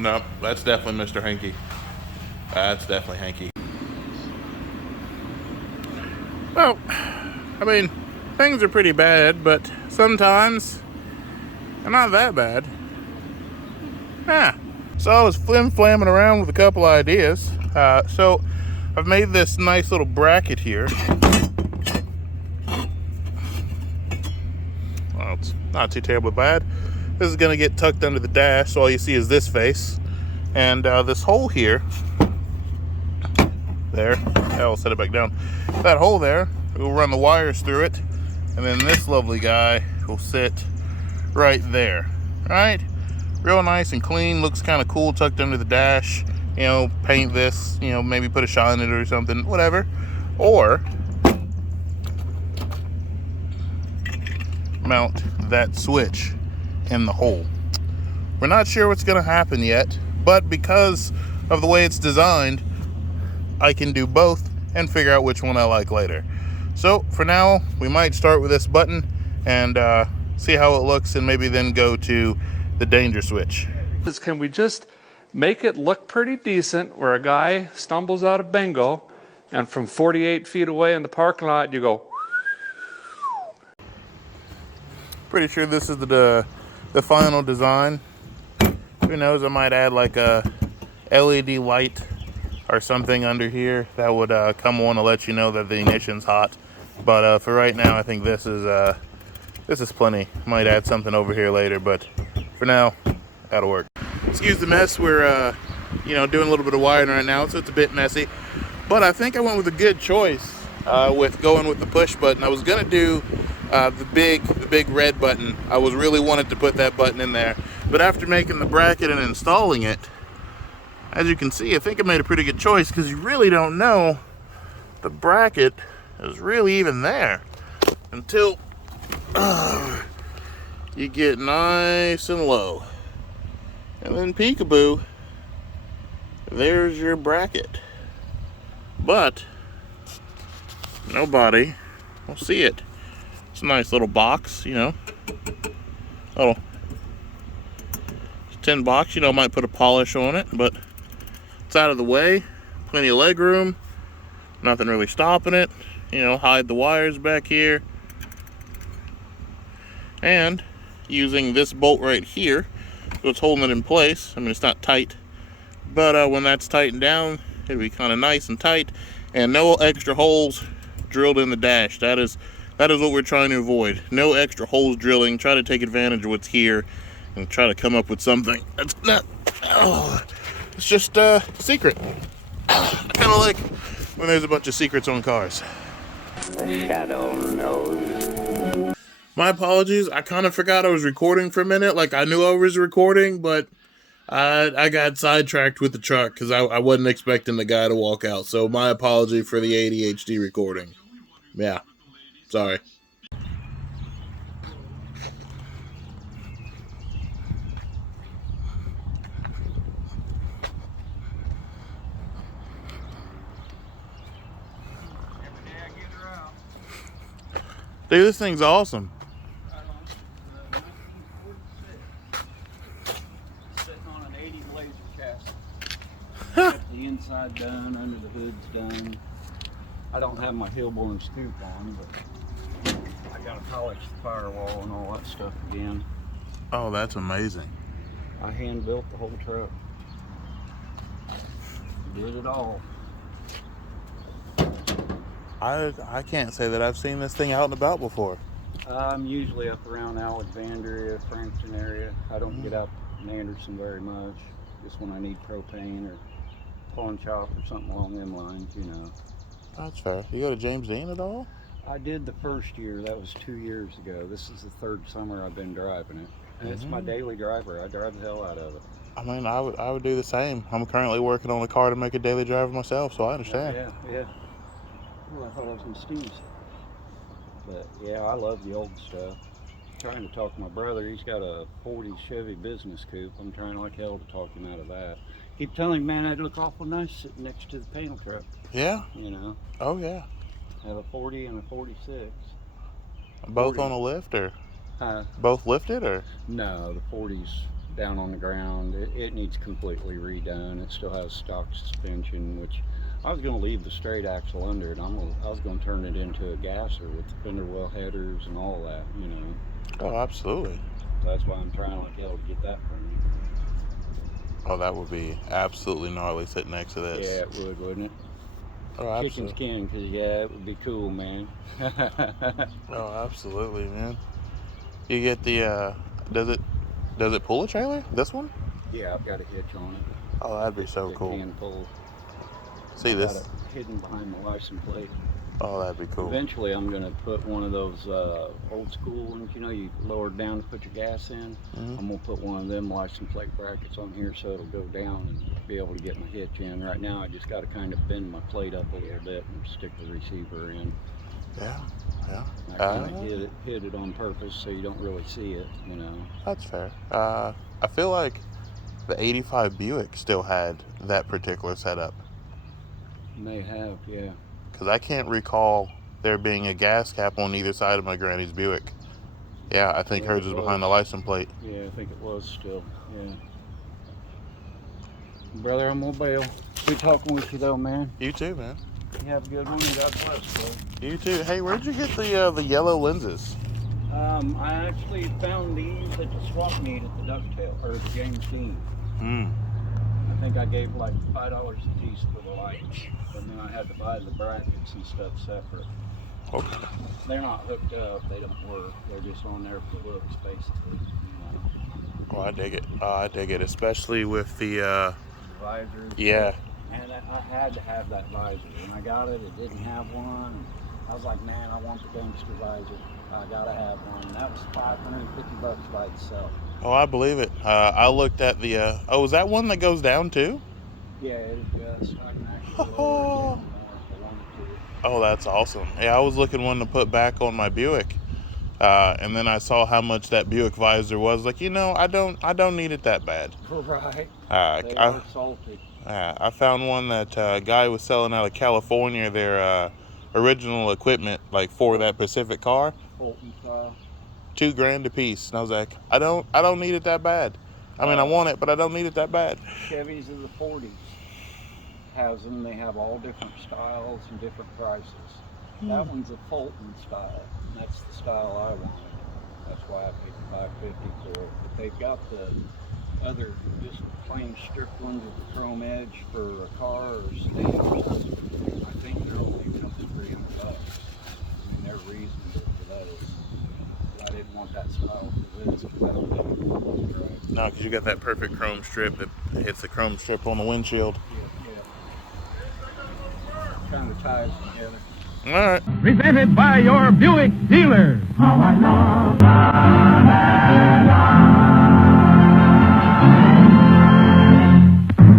Nope, that's definitely Mr. Hanky. That's definitely Hanky. Well, I mean, things are pretty bad, but sometimes they're not that bad. Yeah. So I was flim-flamming around with a couple ideas. So I've made this nice little bracket here. Well, it's not too terribly bad. This is going to get tucked under the dash, so all you see is this face. And this hole here, there, I'll set it back down. That hole there, we'll run the wires through it. And then this lovely guy will sit right there, right? Real nice and clean, looks kind of cool tucked under the dash. You know, paint this, you know, maybe put a shine in it or something, whatever. Or mount that switch in the hole. We're not sure what's going to happen yet, but because of the way it's designed, I can do both and figure out which one I like later. So for now, we might start with this button and see how it looks, and maybe then go to the danger switch. Can we just make it look pretty decent where a guy stumbles out of bingo and from 48 feet away in the parking lot you go. Pretty sure this is the final design. Who knows, I might add like a LED light or something under here that would come on to let you know that the ignition's hot. But for right now, I think this is plenty. Might add something over here later, but for now, that'll work. Excuse the mess. We're you know, doing a little bit of wiring right now, so it's a bit messy. But I think I went with a good choice with going with the push button. I was gonna do the big red button. I was really wanted to put that button in there, but after making the bracket and installing it, as you can see, I think I made a pretty good choice, because you really don't know the bracket is really even there until you get nice and low, and then peekaboo, there's your bracket. But nobody will see it. It's a nice little box, you know, little tin box. You know, might put a polish on it, but it's out of the way, plenty of leg room, nothing really stopping it. You know, hide the wires back here, and using this bolt right here, so it's holding it in place. I mean, it's not tight, but when that's tightened down, it'll be kind of nice and tight, and no extra holes drilled in the dash. That is what we're trying to avoid. No extra holes drilling. Try to take advantage of what's here and try to come up with something that's not, it's just a secret. I kind of like when there's a bunch of secrets on cars. The shadow knows. My apologies. I kind of forgot I was recording for a minute. Like, I knew I was recording, but I got sidetracked with the truck because I wasn't expecting the guy to walk out. So my apology for the ADHD recording. Yeah, sorry. Dude, this thing's awesome. Sitting on an 80 laser chassis. Got the inside done, under the hood's done. I don't have my Hillborn scoop on, but I gotta polish the firewall and all that stuff again. Oh, that's amazing. I hand built the whole truck. Did it all. I can't say that I've seen this thing out and about before. I'm usually up around Alexandria, Frankton area. I don't get out in Anderson very much. Just when I need propane or pawn shop or something along them lines, you know. That's fair. You go to James Dean at all? I did the first year. That was 2 years ago. This is the third summer I've been driving it. And it's my daily driver. I drive the hell out of it. I mean, I would do the same. I'm currently working on a car to make a daily driver myself, so I understand. Yeah. Well, I thought I was going to sneeze. But yeah, I love the old stuff. I'm trying to talk to my brother. He's got a 40 Chevy business coupe. I'm trying like hell to talk him out of that. Keep telling him, man, I'd look awful nice sitting next to the panel truck. Yeah? You know? Oh, yeah. I have a 40 and a 46. Both 40. on a lift, or? Both lifted, or? No, the 40's down on the ground. It needs completely redone. It still has stock suspension, which I was going to leave the straight axle under it. I was going to turn it into a gasser with fender well headers and all that, you know. Oh, absolutely. That's why I'm trying like hell to get that from you. Oh, that would be absolutely gnarly sitting next to this. Yeah, it would, wouldn't it? Oh, Chicken absolutely. skin, because yeah, it would be cool, man. Oh, absolutely, man. You get the, does it pull a trailer? This one? Yeah, I've got a hitch on it. Oh, that'd be so It cool. can pull. See I've this? got it hidden behind the license plate. Oh, that'd be cool. Eventually, I'm gonna put one of those old school ones. You know, you lower it down to put your gas in. Mhm. I'm gonna put one of them license plate brackets on here so it'll go down and be able to get my hitch in. Right now, I just got to kind of bend my plate up a little bit and stick the receiver in. Yeah, yeah. I kind of hit it on purpose so you don't really see it. You know. That's fair. I feel like the 85 Buick still had that particular setup. May have, yeah. Because I can't recall there being a gas cap on either side of my granny's Buick. Yeah, I think Yeah, hers it is behind the was. license plate. Yeah, I think it was still. Yeah. Brother, I'm gonna bail. Good talking with you though, man. You too, man. You have a good one. God bless, bro. You too. Hey, where'd you get the yellow lenses? I actually found these at the swap meet at the Ducktail or the James Dean. I think I gave like $5 a piece for the lights, and then I had to buy the brackets and stuff separate. Okay. They're not hooked up. They don't work. They're just on there for looks, basically. You know. Oh, I dig it. I dig it, especially with the Visors. yeah. And I had to have that visor. When I got it, it didn't have one. And I was like, man, I want the gangster visor. I gotta have one. And that was $550 by itself. Oh, I believe it. I looked at the oh, is that one that goes down too? Yeah, it adjusts. I can actually Oh. lower it down if I wanted to. Oh, that's awesome. Yeah, I was looking one to put back on my Buick. And then I saw how much that Buick visor was. Like, you know, I don't need it that bad. Right. They I are salty. I found one that a guy was selling out of California. Their original equipment, like for that Pacific car, Fulton style. $2,000 a piece. And I was like, I don't need it that bad. I mean, I want it, but I don't need it that bad. Chevys of the 40s has them. They have all different styles and different prices. That one's a Fulton style. And that's the style I wanted. That's why I paid $550 for it. But they've got the other just plain strip ones with the chrome edge for a car or stamps. I think they're only $300. I mean, they're reasonable for those. I didn't want that style for this because I don't think it was right. No, because you got that perfect chrome strip that hits the chrome strip on the windshield. Yeah. Kind of ties together. All right. Presented by your Buick dealer. How I love